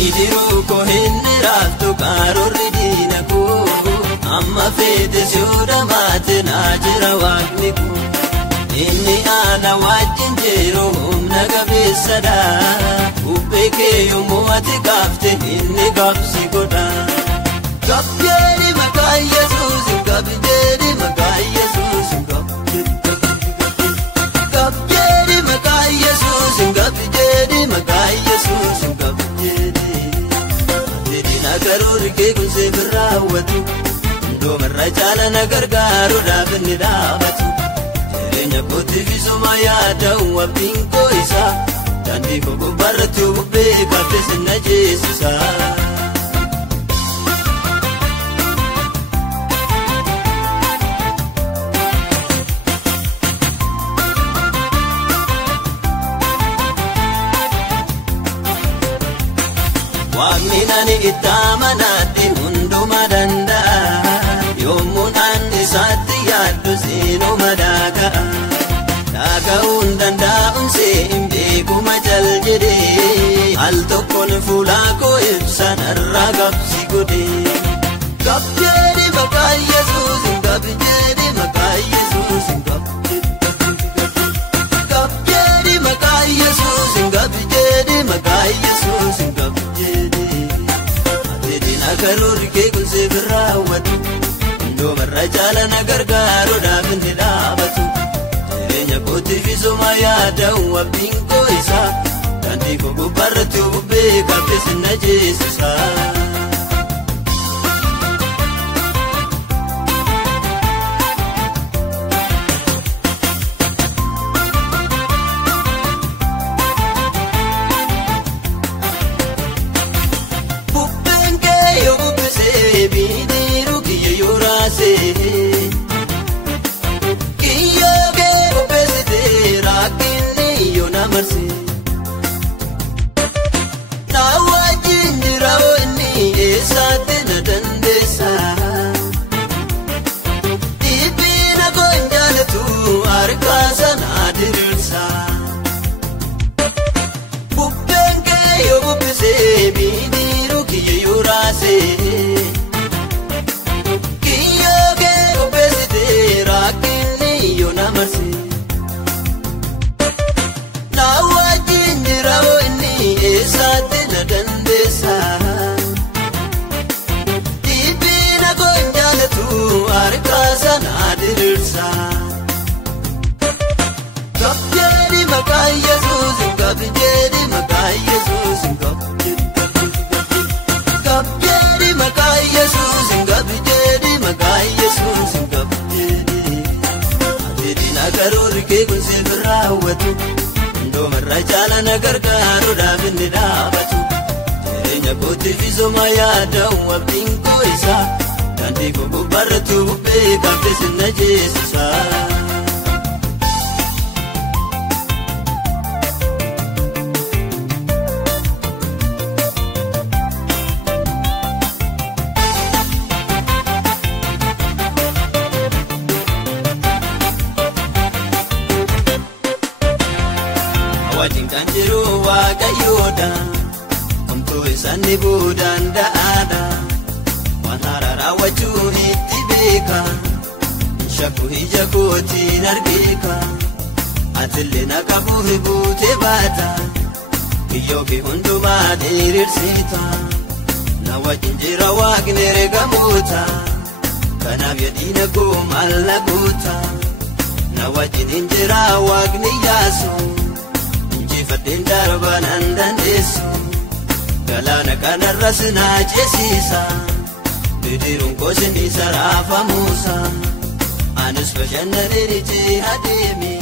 Bidiruu koo inni raaftu karoorri diina koo amma feete suudha maate naa jira waaqni koo inni ana wajjin jiru humna qabeessadha bubbee kee yommuu ati kaafte inni qabsi godha. Kabjeeri maqaa Yesuus kabjeeri maqaa Yesuus kabjeeri maqaa Yesuus kabjeeri maqaa Yesuus kabjeeri adeemina karoorri kee kun seef raawwatu ndoomarra caala na gargaaruudhaaf inni dhaabatu jireenya kootiif isuma yaada'u abdiin koo isaa daandii koo gubbaarratti bubbee kaafte sinna jeesisa. Waaqni nani ittaamanaatti hundumaa danda'a yommuu ani isaatti yaaddu seenuma daaga'a daaga'uun danda'umsee hin beekuma jal jedhee al tokkoon fuulaa koo ibsa narraa qabsi godhee. Kabjeeri maqaa Yesuus kabjeeri maqaa Yesuus kabjeeri maqaa Yesuus kabjeeri maqaa Yesuus karoorri kee kun seef raawwatu ndoomarra caala na gargaaruudhaaf inni dhaabatu jireenya kootiif isuma yaada'u abdiin koo isaa daandii koo gubbaarratti bubbee kaafte sinna jeesisa. Kabjeeri maqaa Yesuus kabjeeri maqaa Yesuus kabjeeri maqaa Yesuus kabjeeri maqaa Yesuus kabjeeri adeemina karoorri kee kun seef raawwatu ndoomarra caala na gargaaruudhaaf inni dhaabatu jireenya kootiif isuma yaada'u abdiin koo isaa daandii koo gubbaarratti bubbee kaafte sinna jeesisa. Wajjin kan jiru Waaqayyoodha homtuu isaan dhibuu danda'aadha waan haaraa raawwachuu itti beeka shakkuu ija kootiin argeeka atillee na qabuuf buutee baata kiyyoo kee hundumaa diriirsita na wajjin jira Waaqni ergamoota kanaaf yaadina koo maal na goota na wajjin jira Waaqni yaasu. Fadeen darbaan dandeessu galaana kanarras na ceesisa bidiruun koos inni saraafamuusa anis bashannanee adeeme.